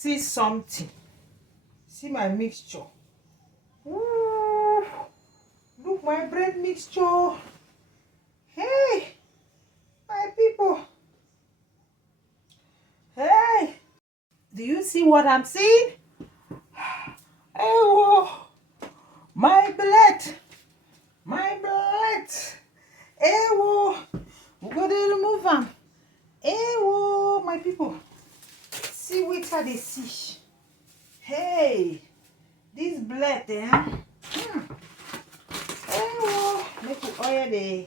See something. See my mixture. Ooh, look my bread mixture. Hey, my people. Hey, do you see what I'm seeing? Oh, my blood. My blood. Oh, we're going to remove them. Oh, my people. See which are they see. Hey, this blood, Oh, make it oil the.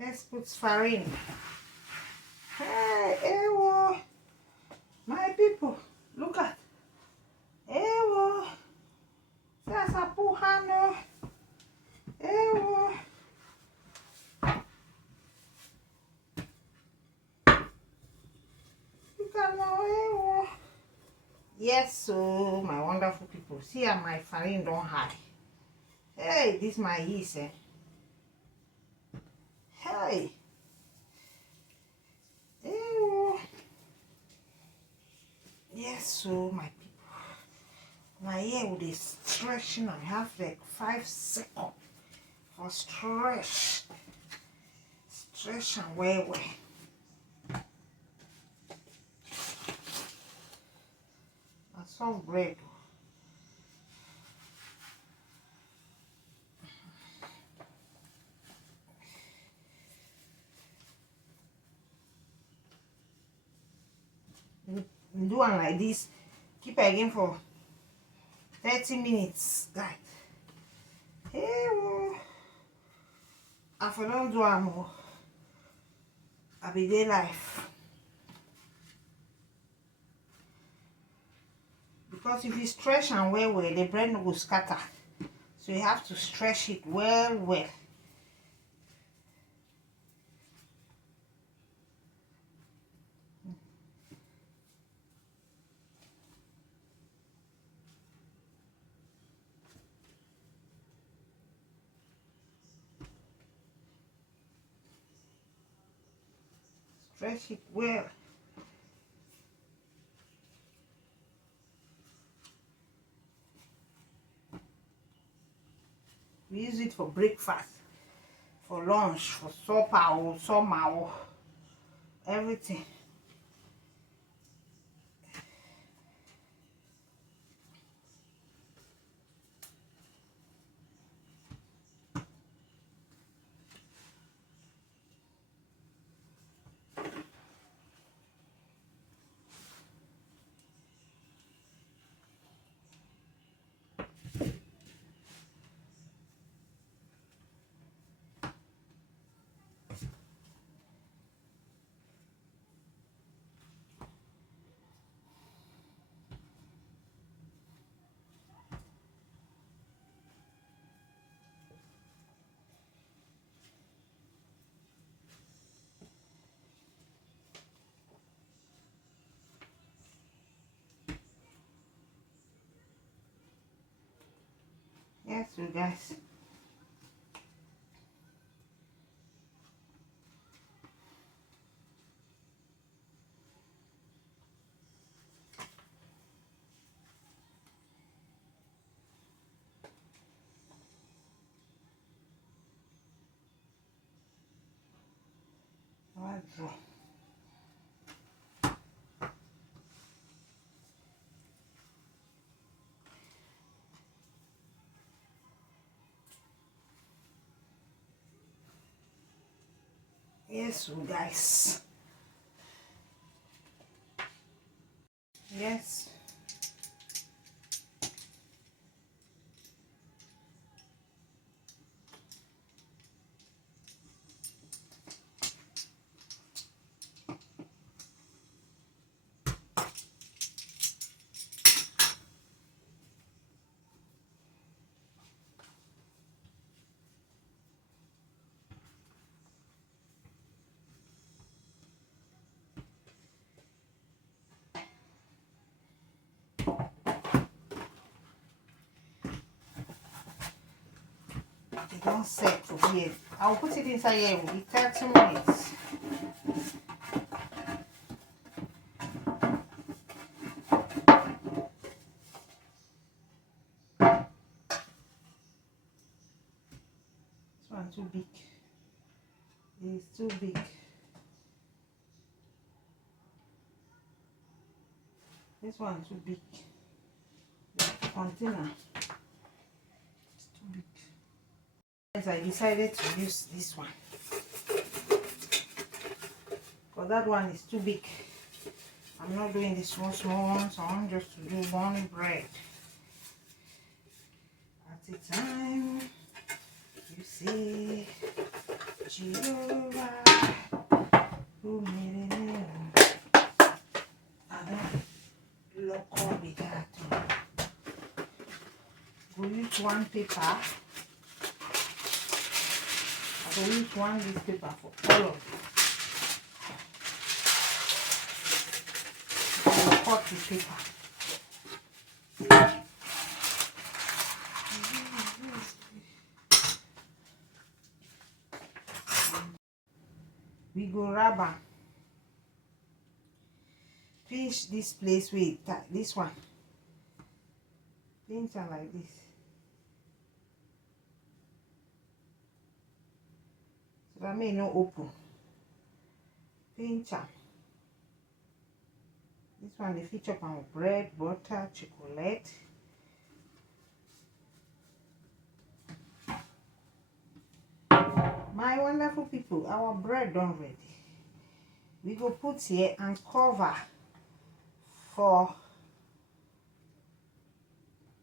Let's put farine. Hey, ewo, my people, look at. Ewo, sasa puhano. Ewo. Look at now, ewo. Yes, so my wonderful people, see how my farine don't high. Hey, this my yeast, Hey. Ewo. Yes, so my people, my hair with a stretching. I have like 5 seconds for stretch. Stretch and wear. That's soft bread. Do one like this. Keep again for 30 minutes, guys. Hey, I don't do more. I be day life. Because if you stretch and well, the bread will scatter. So you have to stretch it well. Stretch it well. We use it for breakfast, for lunch, for supper or summer or everything. Yes, you guys. Yes, you guys. Yes. It don't set for here. I'll put it inside here. It will be 30 minutes. one too big. It's too big. This one too big. The container is too big. As I decided to use this one, because that one is too big. I'm not doing the small ones. I want just to do one bread at a time. You see, Jehovah, who made it new. I don't look all the that. Go use one paper. I go use one this paper for all of it. Cut the paper. We go rubber. Finish this place with this one. Pinch it like this. So that may not open. Pinch it. This one they feature on bread, butter, chocolate. My wonderful people, our bread done ready. We go put here and cover for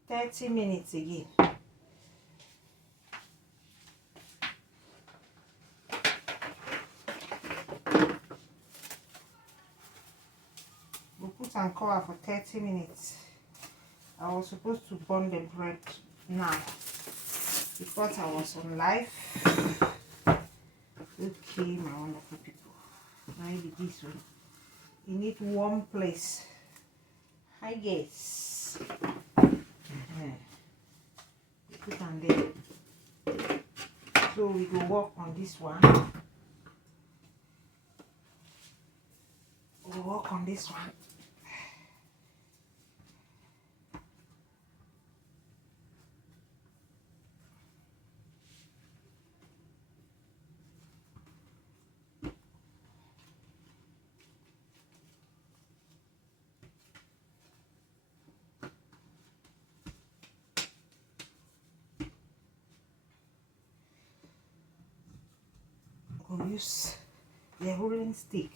30 minutes again. We put and cover for 30 minutes. I was supposed to burn the bread now because I was on live. Okay, my wonderful people. Maybe this one. You need warm place. I guess. Put on there. So we go work on this one. We'll work on this one. We'll use the rolling stick.